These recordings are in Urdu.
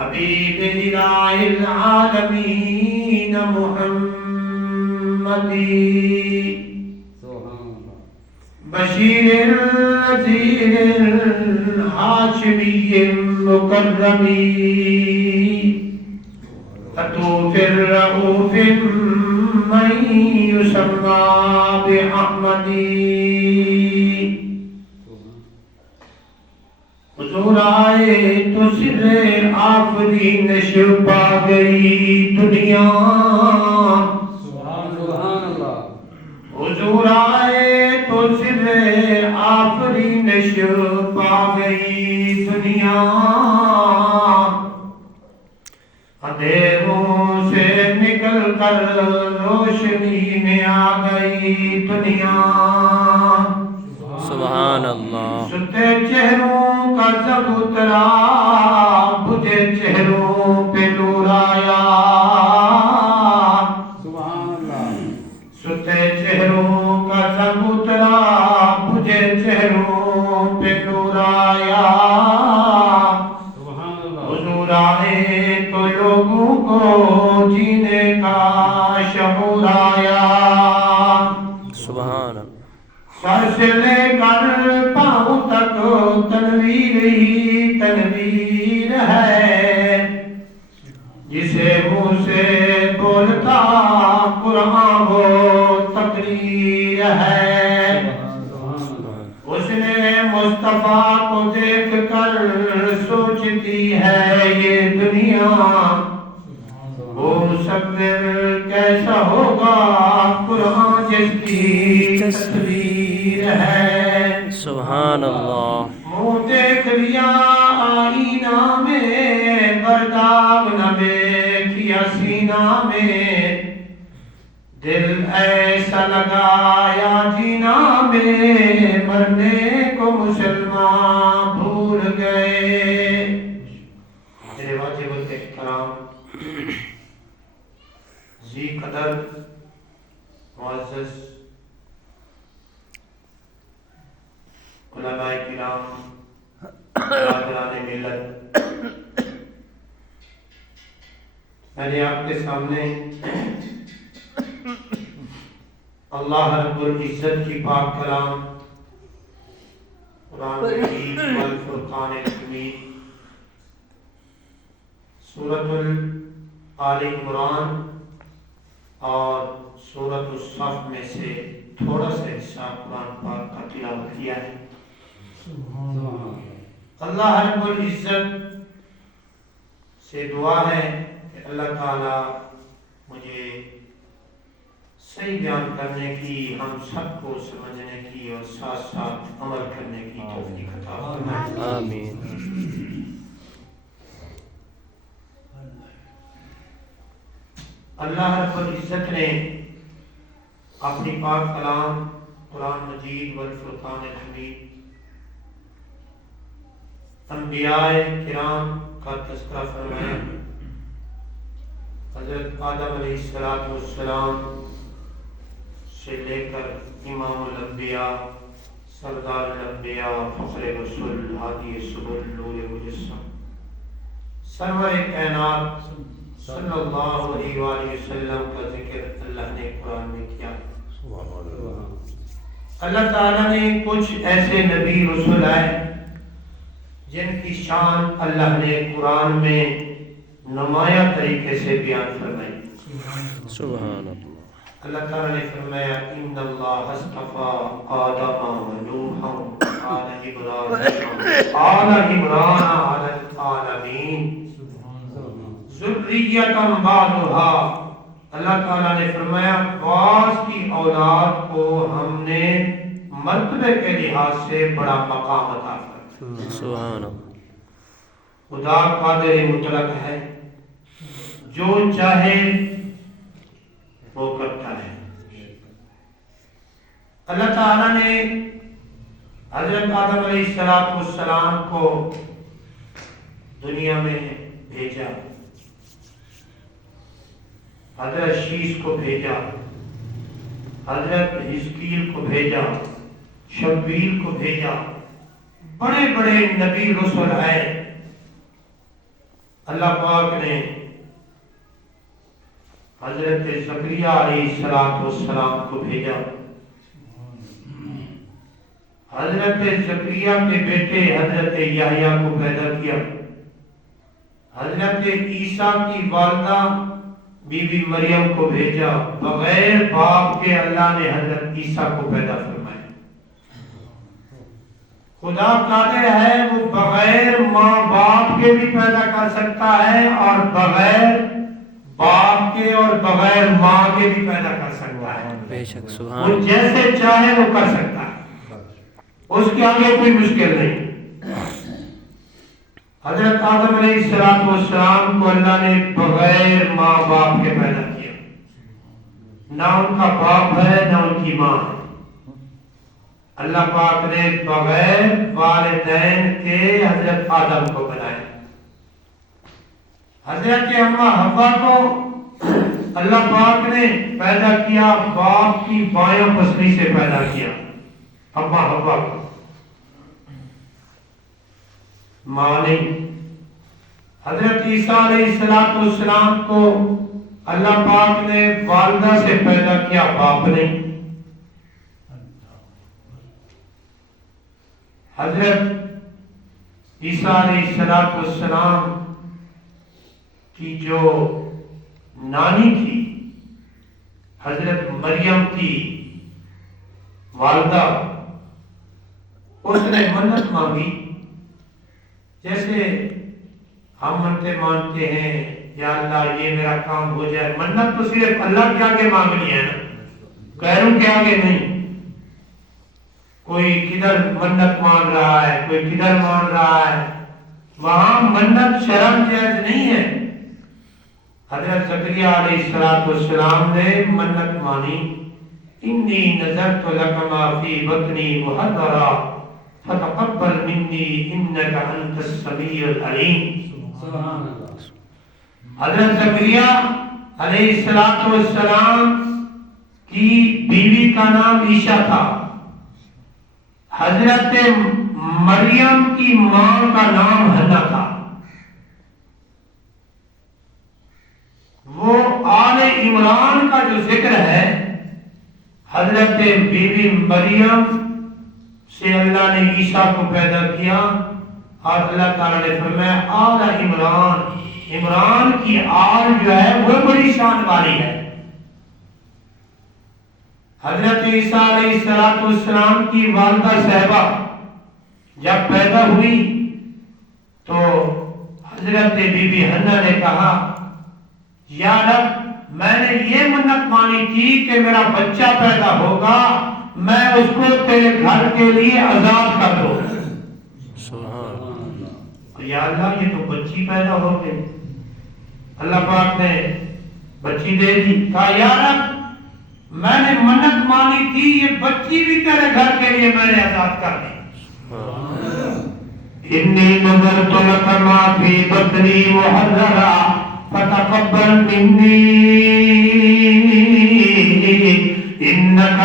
حبیب الہ العالمین محمدی بشیر نذیر ہاشمی مکرمی عطوف الرؤوف من یسمی بأحمدی حضور آئے تو سر آفرینش پا گئی دنیا حضور آئے تو سر آفرینش پا گئی دنیا اندھیروں سے نکل کر روشنی میں آ گئی دنیا سبحان اللہ ستے چہروں کا زبوترا بجھے چہروں پہ نور آیا ستے چہروں کا زبوترا بجھے چہروں پہ نور آیا حضور آئے تو لوگوں کو جینے کا شعور آیا سبحان اللہ سر سے لے کر پاؤں تک تنویر ہی تنویر ہے جسے منہ سے بولتا قرآن وہ تقریر ہے اس نے مصطفیٰ کو دیکھ کر سوچتی ہے یہ دنیا وہ مصور کیسا ہوگا قرآن جس کی تصویر ہے سبحان اللہ منہ دیکھ لیا آئینہ میں برداغ نہ دیکھیا سینہ میں دل ایسا لگایا جینا میں مرنے کو مسلمان بھول گئے میرے واجب احترام ذی قدر معزز علماء کرام برادران ملت میں نے آپ کے سامنے اللہ رب العزت کی پاک کلام قرآن مجید والفرقان الحمید سورۃ آل عمران اور سورۃ الصف میں سے تھوڑا سا حصہ قرآن پاک کا تلاوت کیا ہے اللہ رب العزت سے دعا ہے کہ اللہ تعالیٰ مجھے صحیح بیان کرنے کی ہم سب کو سمجھنے کی اور ساتھ ساتھ عمل کرنے کی توفیق عطا فرمائے آمین اللہ رب العزت نے اپنی پاک کلام قرآن مجید والفرقان الحمید انبیاء کرام کا تذکرہ فرمایا حضرت آدم علیہ السلام سے لے کر امام الانبیاء سردار الانبیاء فخر رسول ہادی سبل نور مجسم سرور کائنات صلی اللہ علیہ وآلہ وسلم کا ذکر اللہ نے قرآن میں کیا اللہ تعالیٰ نے کچھ ایسے نبی رسول آئے جن کی شان اللہ نے قرآن میں نمایاں طریقے سے بیان فرمائی سبحان اللہ اللہ تعالیٰ نے فرمایا ان اللہ اصطفیٰ آدم و نوحا آل عمران علی العالمین ذریۃ بعضھا اللہ تعالیٰ نے فرمایا بعض کی اولاد کو ہم نے مرتبے کے لحاظ سے بڑا مقام عطا فرمایا سبحان اللہ خدا قادر مطلق ہے جو چاہے وہ کرتا ہے اللہ تعالیٰ نے حضرت آدم علیہ السلام کو دنیا میں بھیجا حضرت شیش کو بھیجا حضرت حزقیل کو بھیجا شبیل کو بھیجا بڑے بڑے نبی رسول آئے اللہ پاک نے حضرت زکریا علیہ السلام کو بھیجا. حضرت زکریا کے بیٹے حضرت یحییٰ کو پیدا کیا. حضرت عیسیٰ کی والدہ بی بی مریم کو بھیجا. بغیر باپ کے اللہ نے حضرت عیسیٰ کو پیدا فرمایا. خدا قادر ہے، وہ بغیر ماں باپ کے بھی پیدا کر سکتا ہے اور بغیر باپ کے اور بغیر ماں کے بھی پیدا کر سکتا ہے. بے شک سبحان وہ جیسے چاہے وہ کر سکتا ہے، اس کے آگے کوئی مشکل نہیں. حضرت آدم علیہ السلام کو اللہ نے بغیر ماں باپ کے پیدا کیا. نہ ان کا باپ ہے نہ ان کی ماں ہے. اللہ پاک نے بغیر والدین کے حضرت آدم کو بنایا. حضرت اماں حوا کو اللہ پاک نے پیدا کیا، باپ کی بائیں پسلی سے پیدا کیا. اماں حوا کو ماں نہیں. حضرت عیسیٰ علیہ السلام کو اللہ پاک نے والدہ سے پیدا کیا، باپ نہیں. حضرت عیسیٰ علیہ السلام کی جو نانی تھی حضرت مریم کی والدہ، اس نے منت مانگی. جیسے ہم منتیں مانتے ہیں یا اللہ یہ میرا کام ہو جائے. منت تو صرف اللہ کے آگے مانگنی ہے نا، غیروں کے آگے نہیں. کوئی کدھر منت مان رہا ہے، کوئی کدھر مان رہا ہے، وہاں منت شرم جائز نہیں ہے. حضرت زکریا علیہ السلام نے منت مانی. انی نذرت لک ما فی بطنی محررا فتقبل منی انک انت السمیع العلیم. حضرت زکریا علیہ السلام کی بیوی کا نام عیشا تھا. حضرت مریم کی ماں کا نام حنا تھا. وہ آل عمران کا جو ذکر ہے، حضرت بی بی مریم سے اللہ نے عیسیٰ کو پیدا کیا اور اللہ تعالیٰ نے فرمایا آل عمران. عمران کی آل جو ہے وہ بڑی شان والی ہے. حضرت عیسیٰ علیہ السلام کی والدہ صاحبہ جب پیدا ہوئی تو حضرت بی بی حنا نے کہا یا رب، میں نے یہ منت مانی تھی کہ میرا بچہ پیدا ہوگا، میں اس کو تیرے گھر کے لیے آزاد کر دوں. یا اللہ، یہ تو بچی پیدا ہو گئی. اللہ پاک نے بچی دے دی. کہا یا رب، میں نے منت مانی تھی یہ بچی بھی تیرے گھر کے لیے میں نے آزاد کر دی. انی نذرت لک ما فی بطنی محررا فتقبل منی انک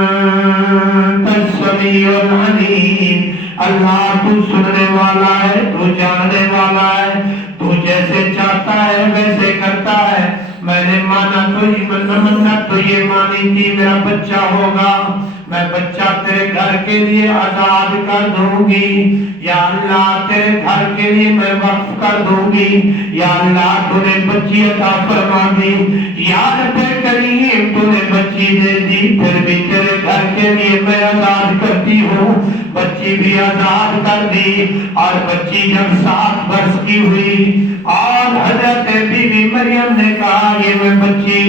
انت السمیع العلیم. اللہ تو سننے والا ہے، تو جاننے والا ہے، تو جیسے چاہتا ہے ویسے کرتا ہے. میں نے مانا تو منت تو یہ مانی تھی میرا بچہ ہوگا، میں بچہ تیرے گھر کے لیے آزاد کر دوں گی. یا اللہ، تیرے گھر کے لیے میں وقف کر دوں گی. یا اللہ، تو نے بچی عطا فرما دی. یا رب کریم، تو نے بچی دے دی، پھر بھی تیرے گھر کے لیے میں آزاد کرتی ہوں. بچی بھی آزاد کر دی اور بچی جب 7 برس کی ہوئی اور حضرت بی بی مریم نے کہا یہ میں بچی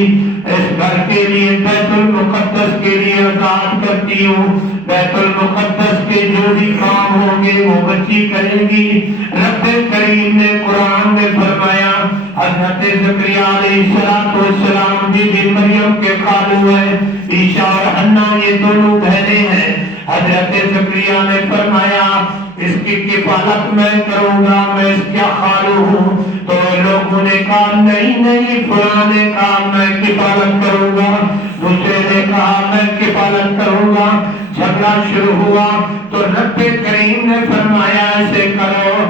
اس گھر کے لیے بیت المقدس کے لیے آزاد کرتی ہوں. بیت المقدس کے جو بھی کام ہوں گے وہ بچی کرے گی. رب کریم نے قرآن میں فرمایا حضرت زکریا علیہ السلام بی بی مریم کے خالو ہیں عیشا اور حنا، یہ دونوں بہنیں ہیں. حضرت زکریا نے فرمایا اس کی کفالت میں کروں گا، میں اس کا خالو ہوں. تو لوگوں نے کہا نہیں، فلاں نے کہا میں کفالت کروں گا، دوسرے نے کہا میں کفالت کروں گا. جھگڑا شروع ہوا تو رب کریم نے فرمایا ایسے کرو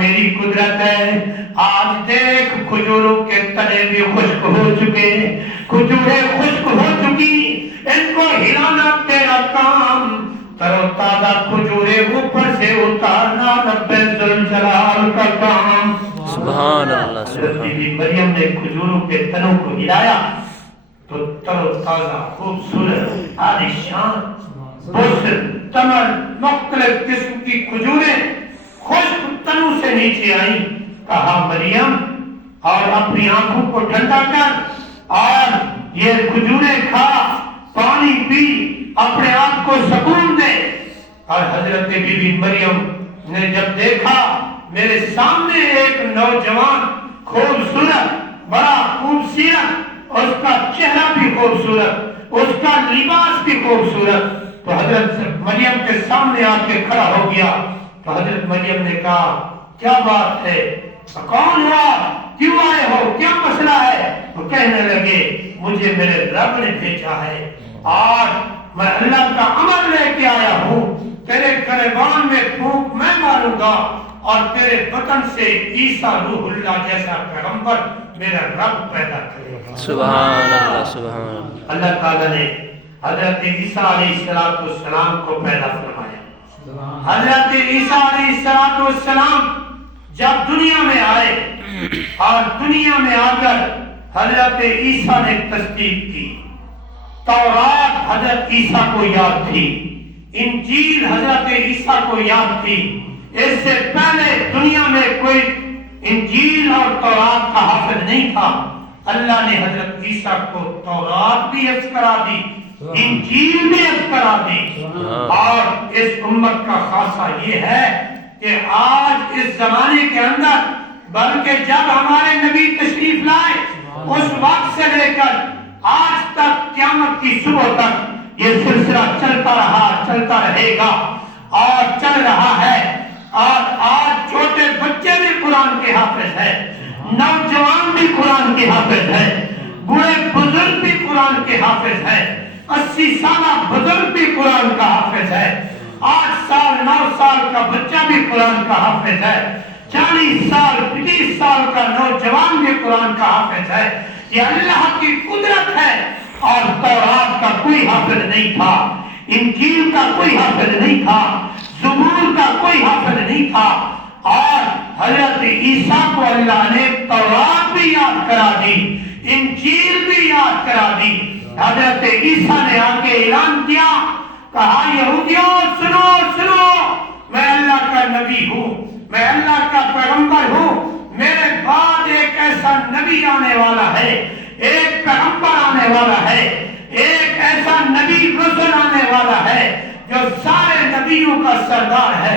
میری قدرت ہے. آج دیکھ کھجوروں کے تنے بھی خشک ہو چکے, کھجوریں خشک ہو چکی, ان کو ہلانا تیرا کام, ترو تازہ کھجوریں اوپر سے اتارنا رب ذوالجلال کا کام. سبحان اللہ. حضرت بی بی مریم نے کھجوروں کے تنوں کو ہلایا تو ترو تازہ خوبصورت عالیشان بسر تمر مختلف قسم کی کھجوریں خشک تنوں سے نیچے آئیں. کہا مریم اور اپنی آنکھوں کو ٹھنڈا کر اور یہ کھجوریں کھا, پانی پی, اپنے آپ کو سکون دے. اور حضرت بی بی مریم نے جب دیکھا میرے سامنے ایک نوجوان خوبصورت, بڑا خوبصورت, اس کا چہرہ بھی خوبصورت, اس کا لباس بھی خوبصورت, تو حضرت مریم کے سامنے آ کے کھڑا ہو گیا. تو حضرت مریم نے کہا کیا بات ہے, کون ہوا, کیوں آئے ہو, کیا مسئلہ ہے؟ تو کہنے لگے مجھے میرے رب نے بھیجا ہے, آج میں اللہ کا امر لے کے آیا ہوں, تیرے گریبان میں پھونک میں ماروں گا اور تیرے بطن سے عیسیٰ روح اللہ جیسا پیغمبر میرا رب پیدا کرے گا. سبحان اللہ. سبحان اللہ. اللہ تعالیٰ نے حضرت عیسیٰ علیہ السلام کو پیدا فرمایا. حضرت عیسیٰ علیہ السلام جب دنیا میں آئے اور دنیا میں آ کر حضرت عیسیٰ نے تصدیق کی. تورات حضرت عیسیٰ کو یاد تھی, انجیل حضرت عیسیٰ کو یاد تھی. اس سے پہلے دنیا میں کوئی انجیل اور تورات کا حافظ نہیں تھا. اللہ نے حضرت عیسیٰ کو تورات بھی حفظ کرا دی, انجیل بھی حفظ کرا دی. اور اس امت کا خاصہ یہ ہے کہ آج اس زمانے کے اندر, بلکہ جب ہمارے نبی تشریف لائے اس وقت سے لے کر آج تک قیامت کی صبح تک یہ سلسلہ چلتا رہا, چلتا رہے گا اور چل رہا ہے. اور آج چھوٹے بچے بھی قرآن کے حافظ ہیں, نوجوان بھی قرآن کے حافظ ہیں, بوڑھے بزرگ بھی قرآن کے حافظ ہیں, 80 سالہ بزرگ بھی قرآن کا حافظ ہے, 8 سال 9 سال کا بچہ بھی قرآن کا حافظ ہے, 40 سال 50 سال کا نوجوان بھی قرآن کا حافظ ہے. یہ اللہ کی قدرت ہے. اور تورات کا کوئی حافظ نہیں تھا, انجیل کا کوئی حافظ نہیں تھا, زبور کا کوئی حافظ نہیں تھا. اور حضرت عیسیٰ کو اللہ نے تورات بھی یاد کرا دی, انجیل بھی یاد کرا دی. حضرت عیسیٰ نے آ کے اعلان کیا, کہا یہودیوں سنو سنو, میں اللہ کا نبی ہوں, میں اللہ کا پیغمبر ہوں, میرے بعد ایک ایسا نبی آنے والا ہے, ایک پیغمبر آنے والا ہے, ایک ایسا نبی رسول آنے والا ہے جو سارے نبیوں کا سردار ہے,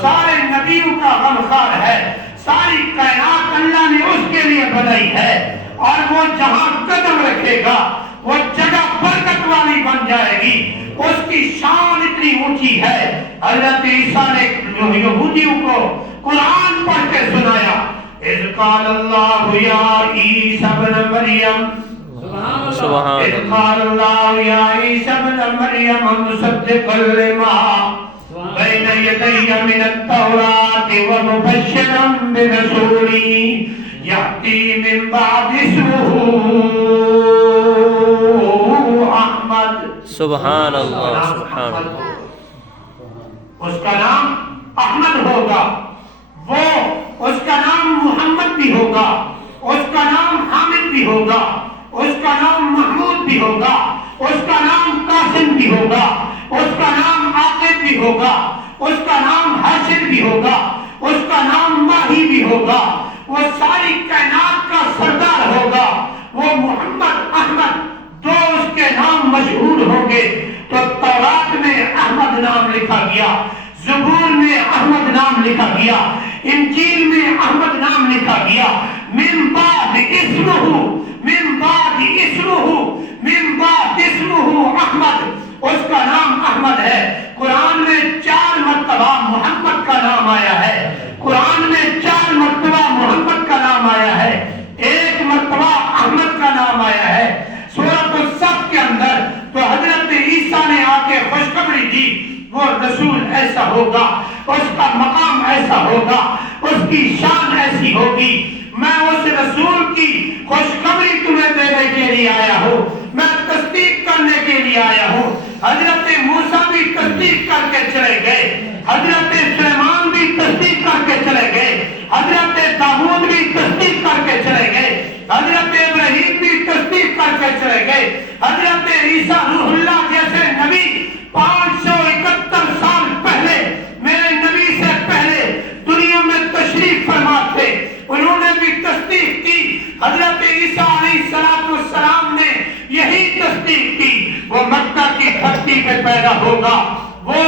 سارے نبیوں کا غمخوار ہے. ساری کائنات اللہ نے اس کے لیے بنائی ہے اور وہ جہاں قدم رکھے گا وہ جگہ برکت والی بن جائے گی. اس کی شان اتنی اونچی ہے. حضرت عیسیٰ نے یہودیوں کو قرآن پڑھ کے سنایا. اذ قال اللہ یا عیسیٰ ابن مریم, سبحان اذ قال اللہ یا عیسیٰ ابن مریم مصدقا لما بین یدی من التوراۃ ومبشرا برسول یأتی من بعد اسمہ احمد. سبحان اللہ. سبحان اللہ. اس کا نام احمد ہوگا, وہ اس کا نام محمد بھی ہوگا, اس کا نام حامد بھی ہوگا, اس کا نام محمود بھی ہوگا, اس کا نام قاسم بھی ہوگا, اس کا نام عاقب بھی ہوگا, اس کا نام حاشد بھی ہوگا, اس کا نام ماہی بھی ہوگا. وہ ساری کائنات کا سردار ہوگا. وہ محمد احمد دو اس کے نام مشہور ہوں گے. تو تورات میں احمد نام لکھا گیا, زبور میں احمد نام لکھا گیا, انجیل میں احمد نام لکھا گیا. من بعد اسمہ, من بعد اسمہ, من بعد اسمہ احمد, اس کا نام احمد ہے. قرآن میں 4 مرتبہ محمد کا نام آیا ہے. قرآن میں 4 مرتبہ محمد کا نام آیا ہے, 1 مرتبہ احمد کا نام آیا ہے. سورۃ الصف کے اندر تو حضرت عیسیٰ نے آ کے خوشخبری دی, وہ رسول ایسا ہوگا, اس کا مقام ایسا ہوگا، اس کی شان ایسی ہوگی. میں اس رسول کی خوشخبری تمہیں دینے کے لیے آیا ہوں، میں تصدیق کرنے کے لیے آیا ہوں. حضرت موسیٰ بھی تصدیق کر کے چلے گئے، حضرت سلیمان بھی تصدیق کر کے چلے گئے، حضرت داؤد بھی تصدیق کر کے چلے گئے، حضرت ابراہیم بھی تصدیق کر کے چلے گئے. حضرت عیسیٰ روح اللہ جیسے نبی 571 سال پہلے میرے نبی سے پہلے دنیا میں تشریف فرما تھے، انہوں نے بھی تصدیق کی. حضرت عیسیٰ علیہ السلام نے یہی تصدیق کی. وہ مکہ کی دھرتی پہ پیدا ہوگا، وہ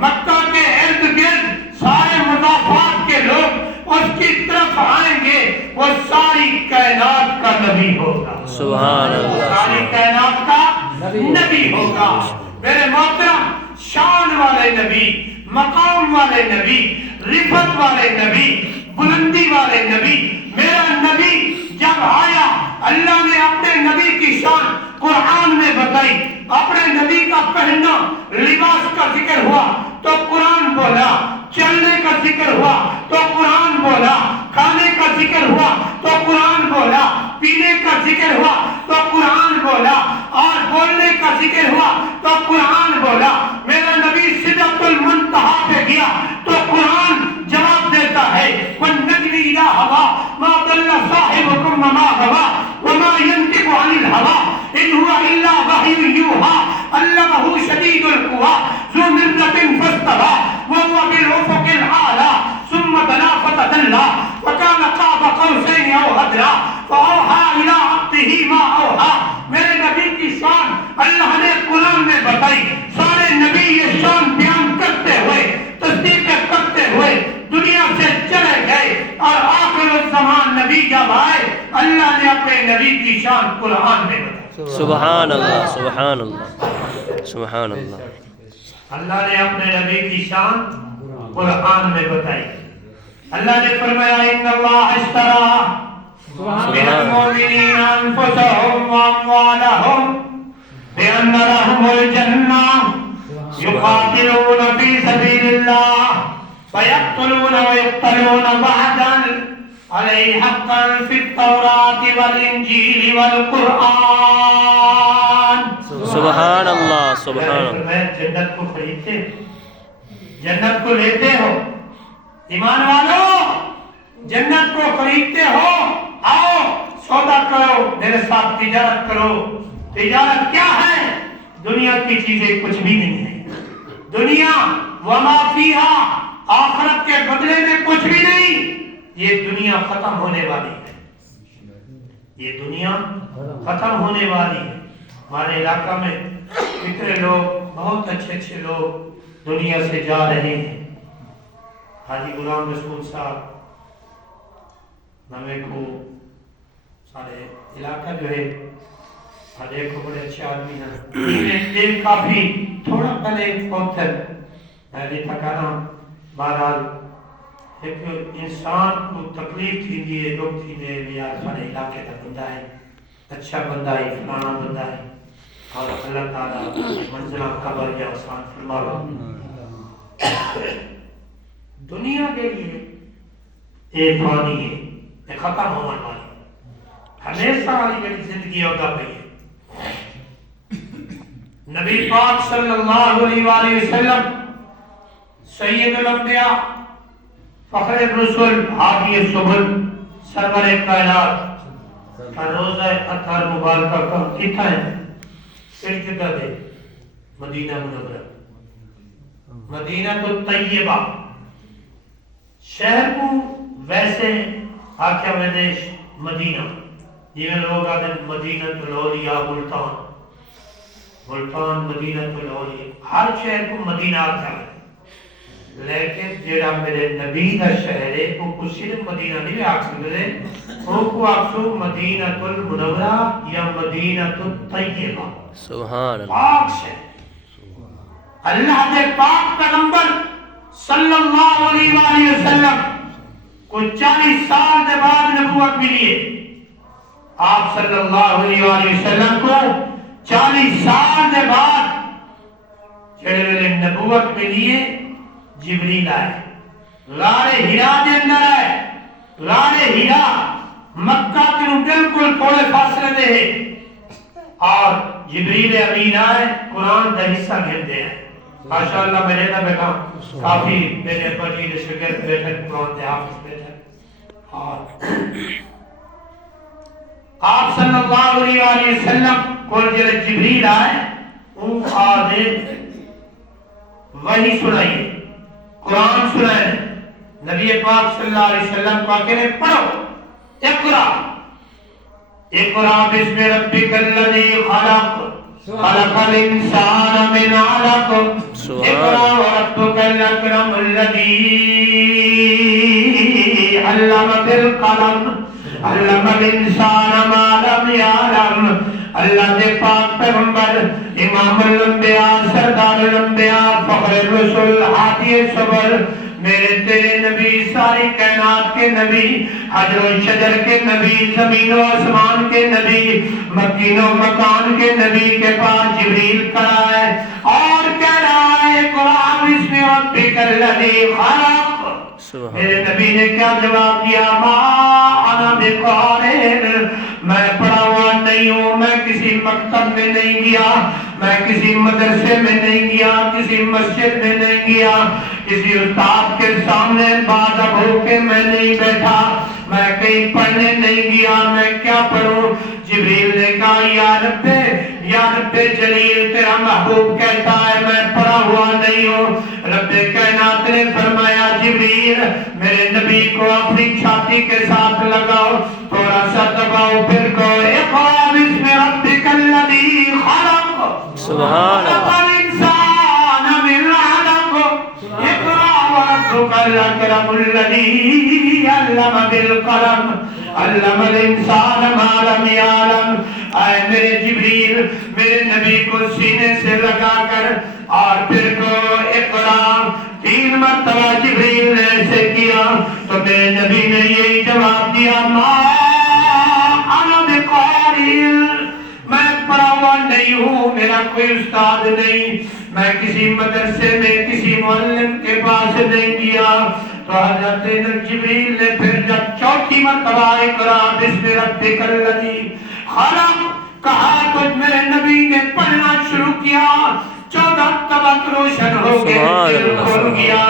مکہ کے ارد گرد سارے مضافات کے لوگ اس کی طرف آئیں گے، وہ ساری کائنات کا نبی ہوگا. سبحان اللہ. ساری کائنات کا نبی ہوگا. میرے محترم، شان والے نبی، مقام والے نبی، رفعت والے نبی، بلندی والے نبی. میرا نبی جب آیا، اللہ نے اپنے نبی کی شان قرآن میں بتائی. اپنے نبی کا پہننا لباس کا ذکر ہوا تو قرآن بولا، چلنے کا ذکر ہوا تو قرآن بولا، کھانے کا ذکر ہوا تو قرآن بولا، پینے کا ذکر ہوا تو قرآن بولا، اور بولنے کا ذکر ہوا تو قرآن بولا. میرا نبی سدرۃ المنتہا پہ گیا تو قرآن جواب دیتا ہے، وَالنَّجْمِ إِذَا هَوَىٰ مَا ضَلَّ صَاحِبُكُمْ وَمَا غَوَىٰ وَمَا يَنطِقُ عَنِ الْهَوَىٰ إِنْ هُوَ إِلَّا وَحْيٌ يُوحَىٰ عَلَّمَهُ شَدِيدُ الْقُوَىٰ ذُو مِرَّةٍ فَاسْتَوَىٰ وَهُوَ بِالْأُفُقِ الْأَعْلَىٰ ثُمَّ دَنَا فَتَدَلَّىٰ وَكَانَ قَابَ قَوْسَيْنِ أَوْ أَدْنَىٰ فَأَوْحَىٰ إِلَىٰ عَبْدِهِ مَا أَوْحَىٰ. میرے نبی کی شان اللہ نے قرآن میں بتائی. سارے نبی یہ شان بیان کرتے ہوئے، تصدیق کرتے ہوئے دنیا سے چلے گئے، اور آخر الزمان نبی جب آئے، اللہ نے اپنے نبی کی شان قرآن میں بتائی. سبحان اللہ. سبحان اللہ. سبحان اللہ. اللہ نے اپنے نبی کی شان قرآن میں بتائی. اللہ نے فرمایا، ان اللہ اشترى من المؤمنین انفسهم واموالهم بأن لهم الجنة يقاتلون في سبيل الله فيقتلون ويقتلون وعدا عليه حقا في التوراة والإنجيل والقرآن. سبحان اللہ. سبحان اللہ. جنت کو خریدتے ہو، جنت کو لیتے ہو، ایمان والو جنت کو خریدتے ہو. آؤ سودا کرو، میرے ساتھ تجارت کرو. تجارت کیا ہے؟ دنیا کی چیزیں کچھ بھی نہیں ہے. دنیا وما فیہا، آخرت کے بدلے میں کچھ بھی نہیں. یہ دنیا ختم ہونے والی ہے، یہ دنیا ختم ہونے والی ہے. ہمارے علاقہ میں اتنے لوگ، بہت اچھے اچھے لوگ دنیا سے جا رہے ہیں. حاجی غلام رسول صاحب نمے کو سارے علاقہ جو ہے، دیکھو بڑے اچھے آدمی ہیں. ایک کافی تھوڑا پہلے فوت ہے، میں نہیں تھکانا. بہرحال ایک انسان کو تکلیف تھی دیے، دکھ تھی دے، یار سارے علاقے کا بندہ ہے، اچھا بندہ ہے، فلانا بندہ ہے، اور اللہ تعالیٰ منزلہ قبر یا آسان فرماوے. دنیا کے لیے ایک فانی ہے، ایک ختم ہونے والی، ہمیشہ والی میری زندگی ہوگا پہی ہے. نبی پاک صلی اللہ علیہ وآلہ وسلم سید الانبیاء، فخر الرسل، ہادی السبل، سرور کائنات کا روزہ اطہر مبارکہ کا کتنا ہے؟ ایک جگہ دے، مدینہ منورہ، مدینہ الطیبہ. شہر کو ویسے آکھیا میں مدینہ، جیویں لوگ آتے ہیں مدینہ الاولیاء ملتان، ملتان مدینہ الاولیاء، ہر شہر کو مدینہ آتا ہے. لیکن جیڑا میرے نبی دا شہر ہے وہ کو صرف مدینہ نہیں آکھ سکتے، وہ کو آکھو مدینہ المنورہ یا مدینہ الطیبہ. سبحان اللہ. پاک شہر. اللہ دے پاک پیغمبر صلی اللہ علیہ وآلہ وسلم کو 40 سال دے بعد نبوت ملی ہے. آپ صلی اللہ علیہ وآلہ وسلم کو 40 سال دے بعد جڑے ویلے نبوت ملی ہے، جبریل آئے. غار ہیرا دے اندر ہے. غار ہیرا مکہ تو بالکل تھوڑے فاصلے دے ہے اور جبریل امین آئے قرآن کا حصہ گھنتے ہیں. ماشاءاللہ میں نے نہ بیٹھا کافی میرے بجیر شکر بیٹھے قرآن کے حافظ بیٹھے اور آپ صلی اللہ علیہ وسلم کو جب جبریل آئے ان آدھے وحی سنائیے قرآن سنائے. نبی پاک صلی اللہ علیہ وسلم کو آکے نے پڑھو اقرا اقرا بسم ربک الذی خلق خلق الانسان من علق اقرا وربک الاکرم الذی علم بالقلم علم الانسان ما لم یعلم. اللہ دے پاک پیغمبر امام الانبیاء سردار الانبیاء فخر الرسول ہادی السبل میرے تیرے نبی ساری کائنات کے نبی حجر و شجر کے نبی زمین و آسمان کے نبی مکین و مکان کے نبی کے پاس جبریل کھڑا ہے اور کہہ رہا ہے قرآن بسم ربک الذی خلق. میرے نبی نے کیا جواب دیا؟ ما انا بقارئ میں پڑھا ہوا نہیں ہوں. میں کسی مکتب میں نہیں گیا میں کسی مدرسے میں نہیں گیا کسی مسجد میں نہیں گیا کسی استاد کے سامنے بعد اب ہو کے میں نہیں بیٹھا میں کہیں پڑھنے نہیں گیا. میں کیا پڑھوں؟ جبریل نے کہا یا رب جلیل تیرا محبوب کہتا ہے میں پڑھا ہوا نہیں ہوں. رب کائنات نے فرمایا جبریل میرے نبی کو اپنی چھاتی کے ساتھ لگاؤ تھوڑا سا دباؤ پھر کہو اقرا بسم ربک الذی خلق سبحان خلق الانسان من علق اقرا وربک الاکرم الذی علم بالقلم علم الانسان ما لم یعلم. اے میرے جبریل میرے نبی کو سینے سے لگا کر اور پھر کو اقرا 3 مرتبہ جبریل نے ایسے کیا تو میرے نبی نے یہی جواب دیا ما انا بقارئ میں پڑھا ہوا نہیں ہوں میرا کوئی استاد نہیں میں کسی مدرسے میں کسی معلم کے پاس نہیں گیا. تو حضرت جبریل نے پھر جب 4تھی مرتبہ اقرا بسم ربک الذی خلق کہا تو میرے نبی نے پڑھنا شروع کیا 14 طبق روشن ہو گئے دل کھول گیا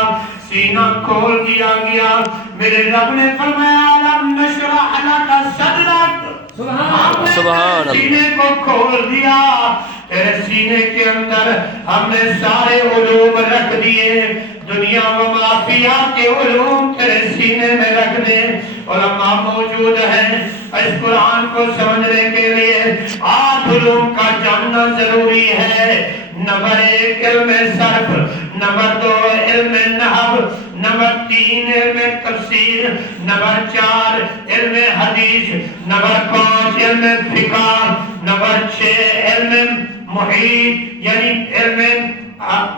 سینہ کھول دیا گیا. میرے رب نے فرمایا الم نشرح لک صدرک سبحان اللہ سینے کو کھول دیا تیرے سینے کے اندر ہم نے سارے علوم رکھ دیے دنیا و مافیا کے علوم تیرے سینے میں رکھ دے. علماء موجود ہیں اس قرآن کو سمجھنے کے لیے 8 علوم کا جاننا ضروری ہے. نمبر 1 علم صرف نمبر 2 علم نحو نمبر 3 علم تفسیر نمبر 4 علم حدیث نمبر 5 علم فقہ نمبر 6 علم محیط یعنی علم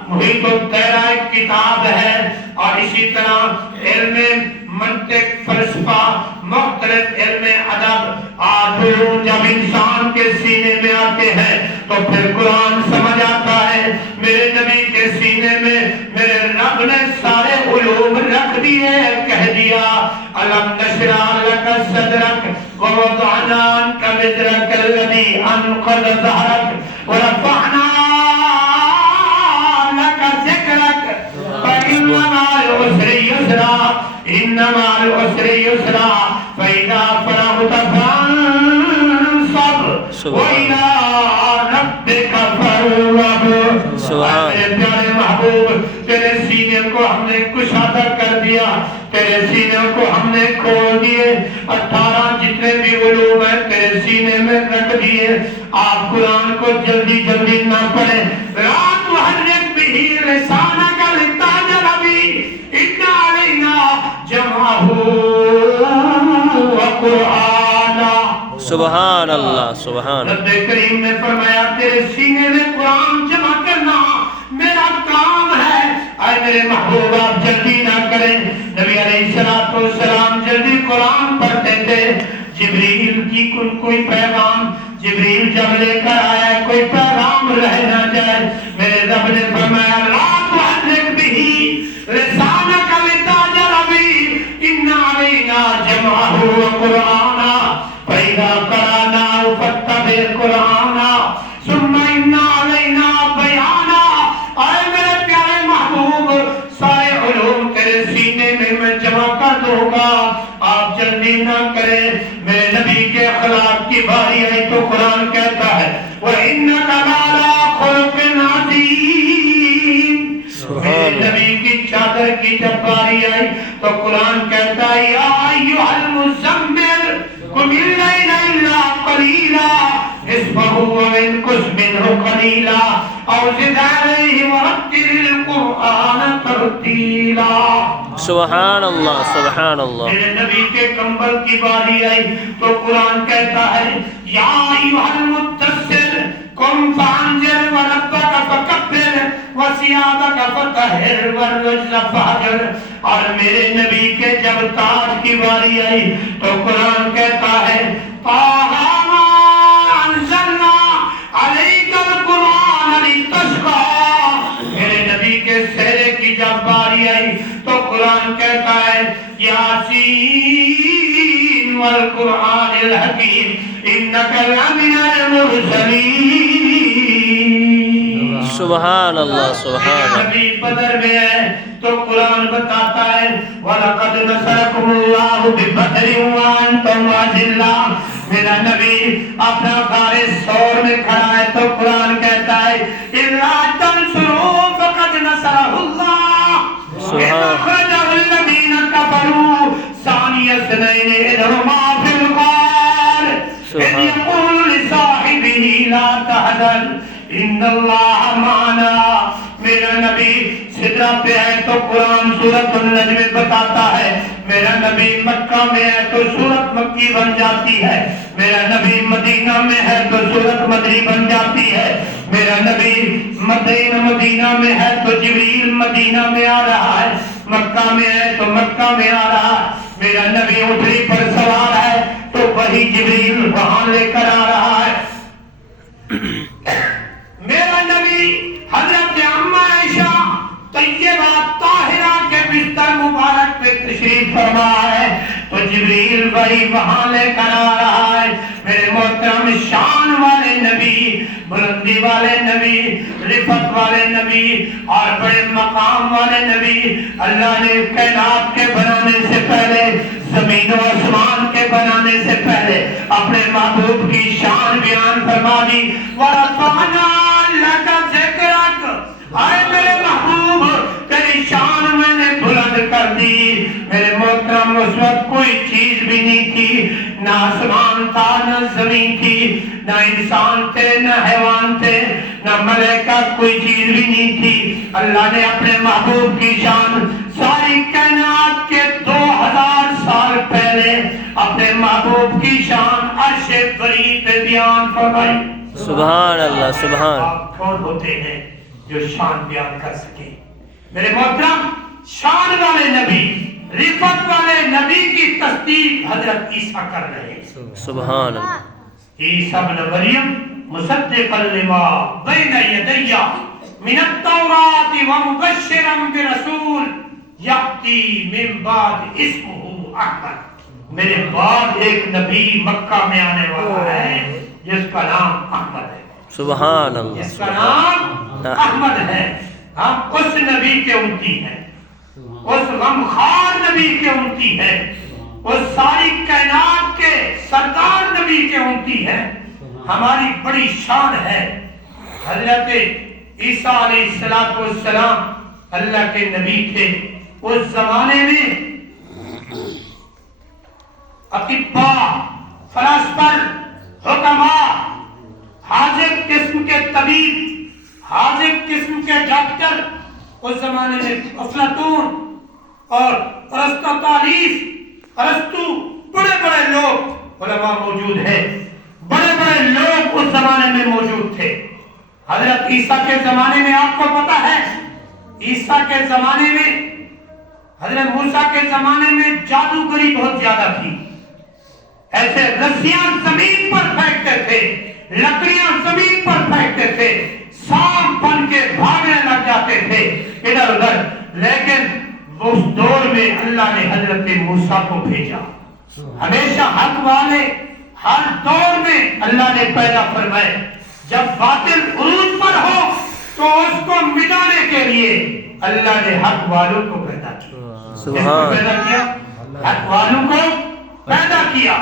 محیط الطیرہ ایک کتاب ہے اور اسی طرح علم منطق فلسفہ مختلف علم ادب 8 علوم جب انسان کے سینے میں آتے ہیں تو پھر قرآن سمجھ آتا ہے. میرے نبی کے سینے میں میرے رب نے سارے علوم رکھ دیے کہہ دیا الم نشرح لک صدرک ووضعنا عنک وزرک الذی انقض ظہرک ورفعنا لک ذکرک فإن مع العسر یسرا ان مع العسر یسرا فإذا فرغت فانصب وإلى ربک فارغب. میرے پیارے محبوب تیرے سینے کو ہم نے کشادہ کر دیا تیرے سینے کو ہم نے کھول دیے 18 جتنے بھی علوم ہیں تیرے سینے میں رکھ دیے. آپ قرآن کو جلدی جلدی نہ پڑھیں. لا تحرک به لسانک لتعجل به ان علینا جمعہ وقرآنا. سبحان اللہ سبحان رب کریم نے فرمایا تیرے سینے میں قرآن جمع کرنا میرا کام ہے. اے میرے محبوب آپ جلدی نہ کریں. نبی علیہ السلام جلدی قرآن پڑھتے تھے. جبریل کی کوئی پیغام جبریل جب لے کر آیا کوئی پیغام رہ نہ جائے. میرے رب نے فرمایا لا تحرک به لسانک لتعجل تیرے سینے میں میں جمع کر دوں گا. آپ جلدی نہ کریں. میرے نبی کے اخلاق کی باری آئی تو قرآن کہتا ہے وَإِنَّكَ لَعَلَىٰ خُلُقٍ عَظِيمٍ. میرے نبی کی چادر کی جب باری آئی تو قرآن کہتا ہے یا ایھا المزمل قم الليل الا قليلا نصفه وانقص منه قليلا او زد عليه ورتل القرآن ترتیلا. سبحان اللہ سبحان اللہ. میرے نبی کے کمبل کی باری آئی تو قرآن کہتا ہے یا ایھا المدثر قم فانذر وربک فکبر وثیابک فطہر والرجز فہجر. اور میرے نبی کے جب تاج کی باری آئی تو قرآن کہتا ہے طٰہٰ مَا أَنزَلْنَا عَلَيْكَ الْقُرْآنَ لِتَشْقَىٰ. میرے نبی کے چہرے کی جب باری آئی تو قرآن کہتا ہے یاسین والقرآن الحکیم انک لمن المرسلین. سبحان اللہ سبحان اللہ. نبی بدر میں ہے تو قرآن بتاتا ہے وَلَقَدْ نَصَرَكُمُ اللَّهُ بِبَدْرٍ وَأَنْتُمْ أَذِلَّةٌ. میرا نبی اپنا غار ثور میں کھڑا ہے تو قرآن کہتا ہے إِلَّا تَنْصُرُوهُ فَقَدْ نَصَرَهُ اللَّهُ إِذْ أَخْرَجَهُ الَّذِينَ كَفَرُوا ثَانِيَ اثْنَيْنِ إِذْ هُمَا فِي الْغَارِ إِذْ يَقُولُ لِصَاحِبِهِ لَا تَحْزَنْ إِنَّ اللَّهَ مَعَنَا. میرا نبی سدرہ پہ ہے تو قرآن سورۃ النجم بتاتا ہے. میرا نبی مکہ میں ہے تو سورۃ مکی بن جاتی ہے. میرا نبی مدینہ میں ہے تو سورۃ مدنی بن جاتی ہے. میرا نبی مدینہ میں ہے تو جبریل مدینہ میں آ رہا ہے. مکہ میں ہے تو مکہ میں آ رہا ہے. میرا نبی اونٹنی پر سوار ہے تو وہی جبریل وہاں لے کر آ رہا ہے. میرا نبی حضرت اما عائشہ طیبہ طاہرہ کے بستر مبارک پہ تشریف فرما ہے تو جبریل وہی وہاں لے کر آ رہا ہے. میرے محترم شان والے نبی, بلندی والے نبی, رفت والے نبی اور بڑے مقام والے نبی, اللہ نے کائنات کے بنانے سے پہلے, زمین و آسمان کے بنانے سے پہلے اپنے محبوب کی شان بیان فرما دی. وَرَفَعْنَا لَكَ ذِكْرَكَ. اے میرے محبوب تیری شان میں نے بلند کر دی. میرے محترم اس وقت کوئی چیز بھی نہیں تھی, نہ آسمان تھا نہ زمین تھی, نہ انسان تھے نہ حیوان تھے نہ ملائکہ, کوئی چیز بھی نہیں تھی. اللہ نے اپنے محبوب کی شان ساری کائنات کے 2000 سال پہلے اپنے محبوب کی شان عرش بری پہ بیان فرمائی. سبحان اللہ سبحان. آپ کون ہوتے ہیں جو شان بیان کر سکے؟ میرے محترم شان والے نبی, رفت والے نبی کی تصدیق حضرت عیسیٰ کر رہے ہیں. سبحان اللہ. عیسیٰ ابن مریم مصدقا لما بین یدی من التوراۃ ومبشرا برسول یأتی من بعد اسمہ احمد. میرے بعد ایک نبی مکہ میں آنے والا ہے جس کا نام احمد ہے. سبحان اللہ. جس کا نام احمد ہے. ہم اس نبی کے امتی ہیں, اس غمخوار نبی کے امتی ہیں, اس ساری کائنات کے سردار نبی کے امتی ہیں. ہماری بڑی شان ہے. حضرت عیسیٰ علیہ السلام اللہ کے نبی تھے. اس زمانے میں اطباء, فلاسفر, حکماء, حاذق قسم کے طبیب, حاذق قسم کے ڈاکٹر اس زمانے میں افلاطون اور ارسطو, بڑے بڑے لوگ علماء موجود ہیں. بڑے بڑے لوگ اس زمانے میں موجود تھے. حضرت عیسیٰ کے زمانے میں آپ کو پتا ہے, عیسیٰ کے زمانے میں, حضرت موسیٰ کے زمانے میں جادوگری بہت زیادہ تھی. ایسے رسیاں زمین پر پھینکتے تھے, لکڑیاں زمین پر پھینکتے تھے, سانپ بن کے بھاگنے لگ جاتے تھے ادھر ادھر. لیکن اس دور میں اللہ نے حضرت موسیٰ کو بھیجا. ہمیشہ حق والے ہر دور میں اللہ نے پیدا فرمائے. جب باطل عروج پر ہو تو اس کو مٹانے کے لیے اللہ نے حق والوں کو پیدا کیا. سبحان پیدا کیا؟ حق والوں کو پیدا کیا.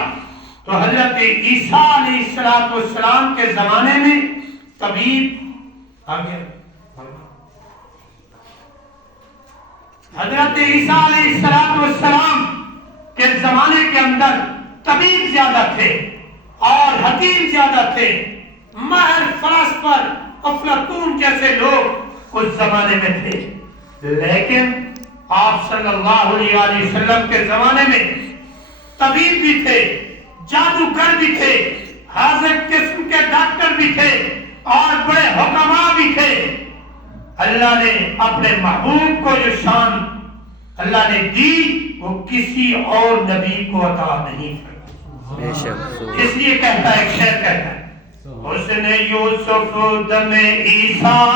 تو حضرت عیسیٰ علیہ السلام کے زمانے میں طبیب آگے، حضرت عیسیٰ علیہ السلام کے زمانے کے اندر طبیب زیادہ تھے اور حکیم زیادہ تھے. ماہر فلسفہ افلاطون جیسے لوگ اس زمانے میں تھے. لیکن آپ صلی اللہ علیہ وسلم کے زمانے میں طبیب بھی تھے، جادوگر بھی تھے، حاضر قسم کے ڈاکٹر بھی تھے اور بڑے حکماء بھی تھے. اللہ نے اپنے محبوب کو جو شان اللہ نے دی وہ کسی اور نبی کو عطا نہیں فرمائی. بے شک. اس لیے کہتا ہے، ایک شعر کہتا ہے، حسن یوسف دم عیسیٰ،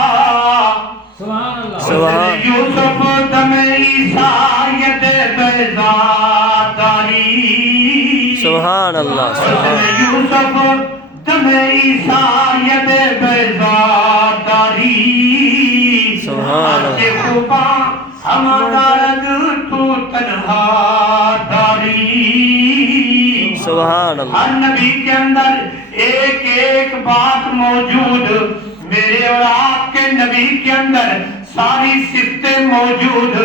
حسن یوسف دم عیسیٰ ید بیضا داری. سبحان اللہ. حسن یوسف دم عیسیٰ ید بیضا داری. سبحان اللہ. خوباں ہمارد تو تنہا داری. سبحان اللہ. ہر نبی کے اندر ایک ایک بات موجود، میرے اور آپ کے نبی کے اندر ساری صفتیں موجود.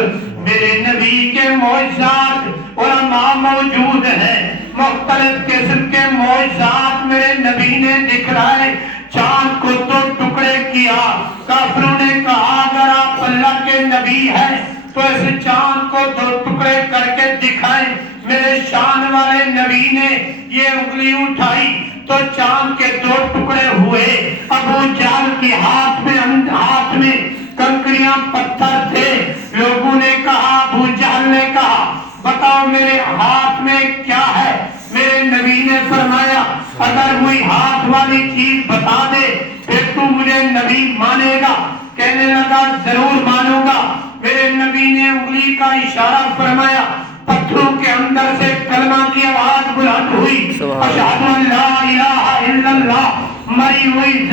میرے نبی کے معجزات علماء موجود ہیں، مختلف قسم کے معجزات میرے نبی نے دکھلائے. چاند کو تو ٹکڑے کیا. کافروں نے کہا اگر آپ اللہ کے نبی ہیں تو اس چاند کو دو ٹکڑے کر کے دکھائیں. میرے شان والے نبی نے یہ انگلی اٹھائی تو چاند کے دو ٹکڑے ہوئے. ابو جہل کے ہاتھ میں کنکریاں پتھر تھے. لوگوں نے کہا، ابو جہل نے کہا بتاؤ میرے ہاتھ میں کیا ہے؟ میرے نبی نے فرمایا اگر وہی ہاتھ والی چیز بتا دے پھر تو مجھے نبی مانے گا. کہنے لگا ضرور مانوں گا. میرے نبی نے انگلی کا اشارہ فرمایا، پتھروں کے اندر سے کلمہ کی آواز بلند ہوئی، اشہد ان لا الہ الا اللہ. مری ہوئی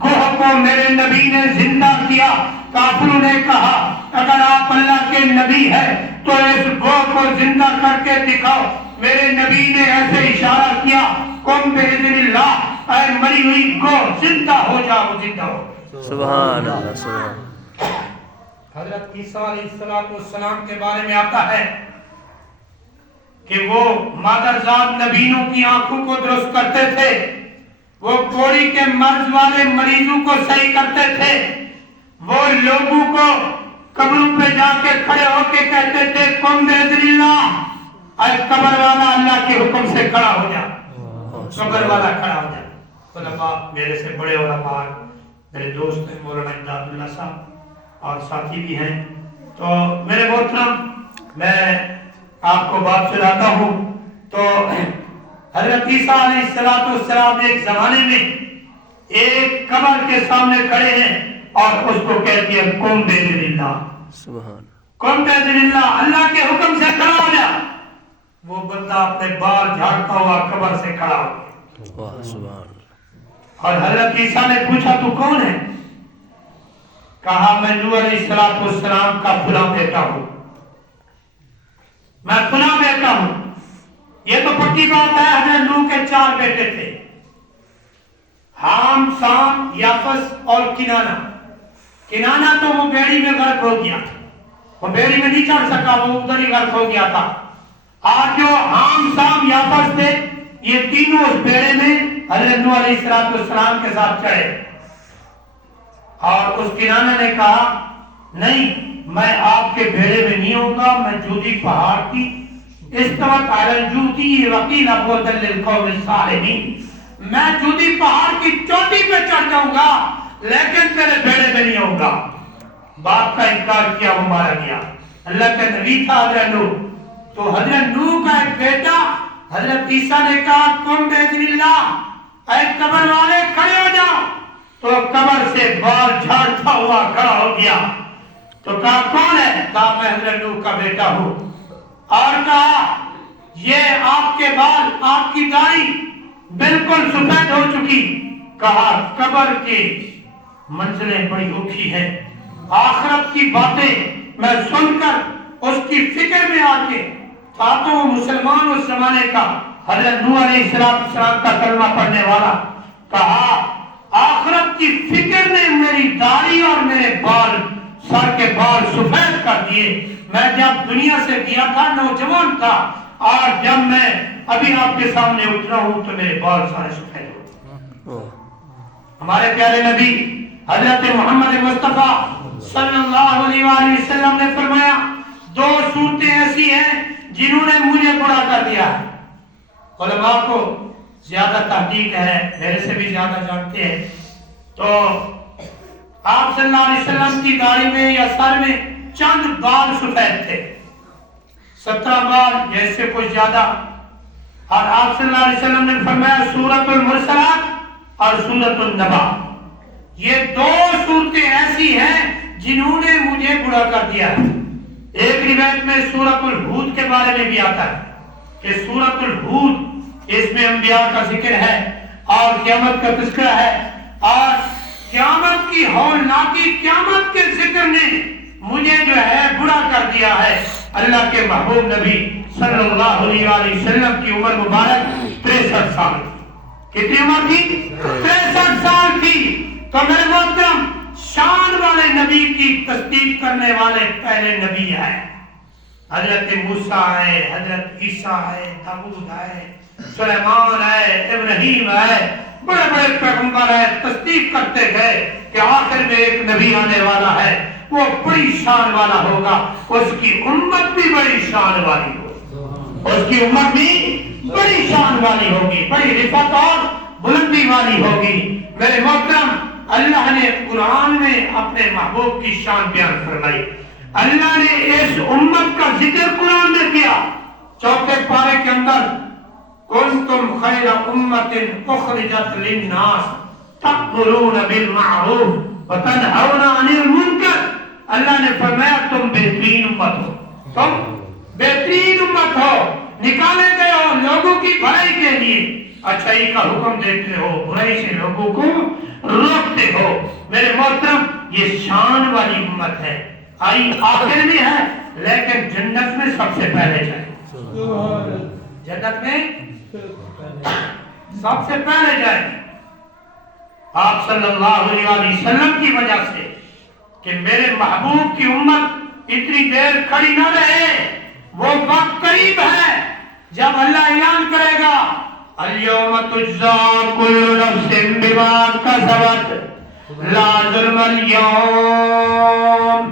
گوہ کو میرے نبی نے زندہ کیا. کافروں نے کہا اگر آپ اللہ کے نبی ہیں تو اس گوہ کو زندہ کر کے دکھاؤ. میرے نبی نے ایسے اشارہ کیا، قم باذن اللہ، اے مری ہوئی گوہ زندہ ہو جاؤ، زندہ ہو. سبحان اللہ. سبحان. حضرت عیسیٰ علیہ السلام کے بارے میں آتا ہے کہ وہ مادرزاد نبیوں کی آنکھوں کو درست کرتے تھے، وہ کوڑی کے مرض والے مریضوں کو صحیح کرتے تھے، وہ لوگوں کو قبروں پہ جا کے کھڑے ہو کے کہتے تھے قم باذن اللہ، اے قبر والا اللہ کے حکم سے کھڑا ہو جا. قبر والا کھڑا ہو جا. علماء میرے سے بڑے علماء میرے دوست ہیں، مولانا امداد اللہ صاحب اور ساتھی بھی ہیں. تو میرے محترم، میں آپ کو بات سناتا ہوں. تو حضرت عیسیٰ علیہ السلام ایک زمانے میں ایک قبر کے سامنے کھڑے ہیں اور اس کو کہتے ہیں قم باذن اللہ. سبحان. قم باذن اللہ، اللہ کے حکم سے کھڑا ہو جا. وہ بندہ اپنے بال جھاڑتا ہوا قبر سے کھڑا ہو گیا. واہ سبحان. اور حضرت عیسیٰ نے پوچھا تو کون ہے؟ کہا میں نوح علیہ السلام کا فلاں بیٹا ہوں، میں فلاں بیٹا ہوں. یہ تو پکی بات ہے، حضرت نوح کے 4 بیٹے تھے، حام، سام، یافس اور کنانہ. کنانہ تو وہ بیڑی میں غرق ہو گیا، وہ بیڑی میں نہیں چڑھ سکا، وہ ادھر ہی غرق ہو گیا تھا. اور جو حام، سام، یافس تھے یہ تینوں اس بیڑے میں حضرت نوح علیہ السلام کے ساتھ چڑھے. اور اس کنانہ نے کہا نہیں، میں آپ کے بیڑے میں نہیں ہوں گا، میں جودی پہاڑ کی استوت علی الجودی وقیل بعدا للقوم الصالحین، میں جودی پہاڑ کی چوٹی پہ چڑھ جاؤں گا لیکن تیرے بیڑے میں نہیں ہوں گا. باپ کا انکار کیا، وہ مارا گیا. اللہ کا نبی تھا حضرت نوح. تو حضرت نوح کا ایک بیٹا حضرت عیسیٰ نے کہا قم باذن اللہ، اے قبر والے کھڑے ہو جاؤ. تو قبر سے بال جھاڑتا ہوا کھڑا ہو گیا. تو کہا کون ہے؟ کہا میں حضرت نوح کا بیٹا ہوں. اور کہا یہ آپ کے بال، آپ کی داڑھی بالکل سفید ہو چکی. کہا قبر کی منزلیں بڑی اوکھی ہیں، آخرت کی باتیں میں سن کر اس کی فکر میں آ کے تھا تو وہ مسلمان اس زمانے کا حضرت نوح علیہ السلام کا کلمہ پڑھنے والا، کہا آخرت کی فکر نے میری داڑھی اور میرے بال، سر کے بال سفید کر دیے۔ میں جب دنیا سے گیا تھا نوجوان تھا، اور جب میں ابھی آپ کے سامنے اترا ہوں تو میرے بال سارے سفید ہو گئے۔ ہمارے پیارے نبی حضرت محمد مصطفیٰ صلی اللہ علیہ وآلہ وسلم نے فرمایا دو صورتیں ایسی ہیں جنہوں نے مجھے برا کر دیا ہے۔ علماء کو زیادہ تحقیق ہے، میرے سے بھی زیادہ جانتے ہیں، تو آپ صلی اللہ علیہ وسلم کی داڑھی میں یا سر میں چند بال سفید تھے، 17 بال جیسے کچھ زیادہ، اور آپ صلی اللہ علیہ وسلم نے فرمایا سورۃ المرسلات اور سورۃ النبا، یہ دو صورتیں ایسی ہیں جنہوں نے مجھے برا کر دیا ہے۔ ایک روایت میں سورۃ الہود کے بارے میں بھی آتا ہے کہ سورۃ الہود، اس میں انبیاء کا ذکر ہے اور قیامت کا تذکرہ ہے، اور قیامت کی ہولناکی قیامت کے ذکر نے مجھے جو ہے برا کر دیا ہے۔ اللہ کے محبوب نبی صلی اللہ علیہ وآلہ وسلم کی عمر مبارک 63 سال تھی۔ کتنی عمر تھی؟ 63 سال تھی۔ تو میرے محترم، شان والے نبی کی تصدیق کرنے والے پہلے نبی ہیں، حضرت موسیٰ ہے، حضرت عیسیٰ ہے، داؤد ہے، سلیمان ہے، ابراہیم ہے، بڑے بڑے پیغمبر ہیں، تصدیق کرتے گئے کہ آخر میں ایک نبی آنے والا ہے، وہ بڑی شان والا ہوگا، اس کی امت بھی بڑی شان والی ہوگی، اس کی امت بھی بڑی شان والی ہوگی، بڑی رفعت اور بلندی والی ہوگی۔ میرے محترم، اللہ نے قرآن میں اپنے محبوب کی شان بیان فرمائی۔ اللہ نے اس امت کا ذکر قرآن میں کیا، چوتھے پارے کے اندر کنتم خیر امت اخرجت للناس تأمرون بالمعروف وتنہون عن المنکر۔ اللہ نے فرمایا تم بہترین امت ہو، تم بہترین امت ہو، نکالے گئے ہو لوگوں کی بھلائی کے لیے، اچھائی کا حکم دیتے ہو، برائی سے لوگوں کو روکتے ہو۔ میرے محترم، یہ شان والی امت ہے، آئی آخر میں ہے لیکن جنت میں سب سے پہلے جائے، جنت میں سب سے پہلے جائے۔ آپ صلی اللہ علیہ وسلم کی وجہ سے کہ میرے محبوب کی امت اتنی دیر کھڑی نہ رہے، وہ وقت قریب ہے جب اللہ اعلان کرے گا اليوم تجزا كل نفس بما كسبت لا ظلم اليوم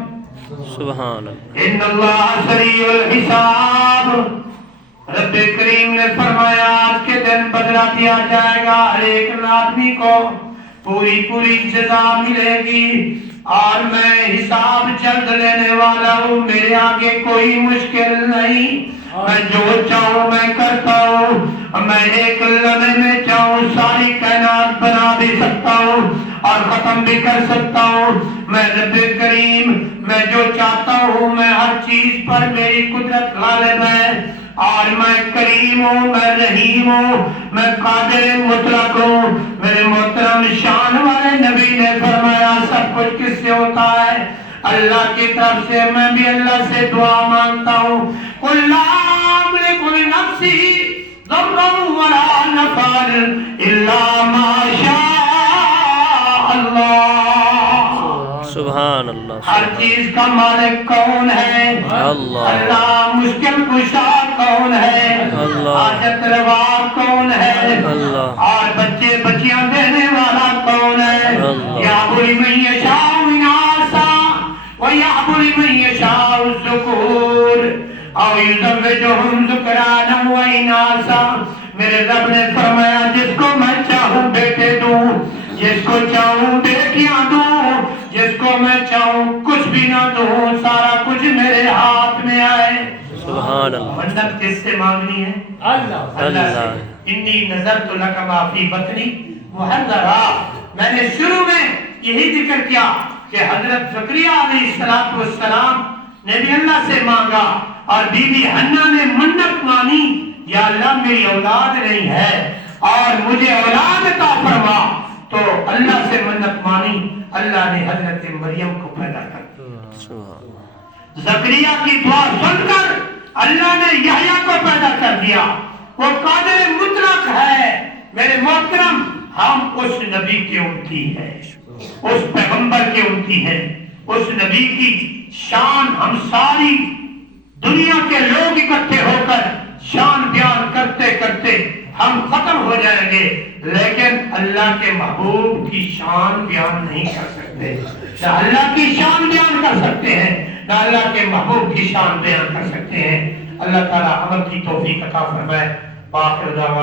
سبحان اللہ، ان اللہ سریع الحساب۔ رب کریم نے فرمایا آج کے دن بدلہ دیا جائے گا، ہر ایک آدمی کو پوری جزا ملے گی، اور میں حساب جلد لینے والا ہوں، میرے آگے کوئی مشکل نہیں، میں جو چاہوں میں کرتا ہوں، میں ایک لمحے میں چاہوں ساری کائنات بنا بھی سکتا ہوں اور ختم بھی کر سکتا ہوں۔ میں رب کریم، میں جو چاہتا ہوں، میں ہر چیز پر میری قدرت غالب ہے، اور میں کریم ہوں، میں رحیم ہوں، میں قادر مطلق ہوں۔ میرے محترم، شان والے نبی نے فرمایا سب کچھ کس سے ہوتا ہے؟ اللہ کی طرف سے۔ میں بھی اللہ سے دعا مانگتا ہوں، قُلْ لَا أَمْلِكُ لِنَفْسِي ضَرًّا وَلَا نَفْعًا إِلَّا مَا شَاءَ اللَّهُ۔ سبحان اللہ، ہر چیز کا مالک کون ہے؟ اللہ۔ اللہ۔ مشکل کشا کون ہے؟ اللہ۔ حاجت روا کون ہے؟ اللہ۔ اور بچے بچیاں دینے والا کون ہے؟ اللہ۔ یَهْبُ لِمَن يَشَاءُ إِنَاثًا وَيَهْبُ لِمَن يَشَاءُ الذُّكُورَ أَوْ يُزَوِّجُهُمْ ذُكْرَانًا وَإِنَاثًا۔ میرے رب نے فرمایا جس کو میں چاہوں بیٹے دوں، جس کو چاہوں بیٹیاں دوں، جس کو میں چاہوں کچھ بھی نہ دوں، سارا کچھ میرے ہاتھ میں آئے۔ سبحان اللہ۔ منت کس سے مانگنی ہے؟ اللہ سے۔ انی نظرت لک ما فی بطنی محررا۔ میں نے شروع میں یہی ذکر کیا کہ حضرت زکریا علیہ السلام نے بھی اللہ سے مانگا، اور بی بی حنا نے منت مانی، یا اللہ میری اولاد نہیں ہے اور مجھے اولاد عطا فرما، تو اللہ سے منت مانی، اللہ نے حضرت مریم کو پیدا کر دیا۔ زکریا کی دعا سن کر اللہ نے یحییٰ کو پیدا کر دیا. وہ قادر مطلق ہے. میرے محترم، ہم اس نبی کے امتی ہیں، اس پیغمبر کے امتی ہیں. اس نبی کی شان ہم ساری دنیا کے لوگ اکٹھے ہو کر شان بیان کرتے کرتے ہم ختم ہو جائیں گے، لیکن اللہ کے محبوب کی شان بیان نہیں کر سکتے. نہ اللہ کی شان بیان کر سکتے ہیں، نہ اللہ کے محبوب کی شان بیان کر سکتے ہیں. اللہ تعالی عمل کی توفیق عطا فرمائے. باخر دعوانا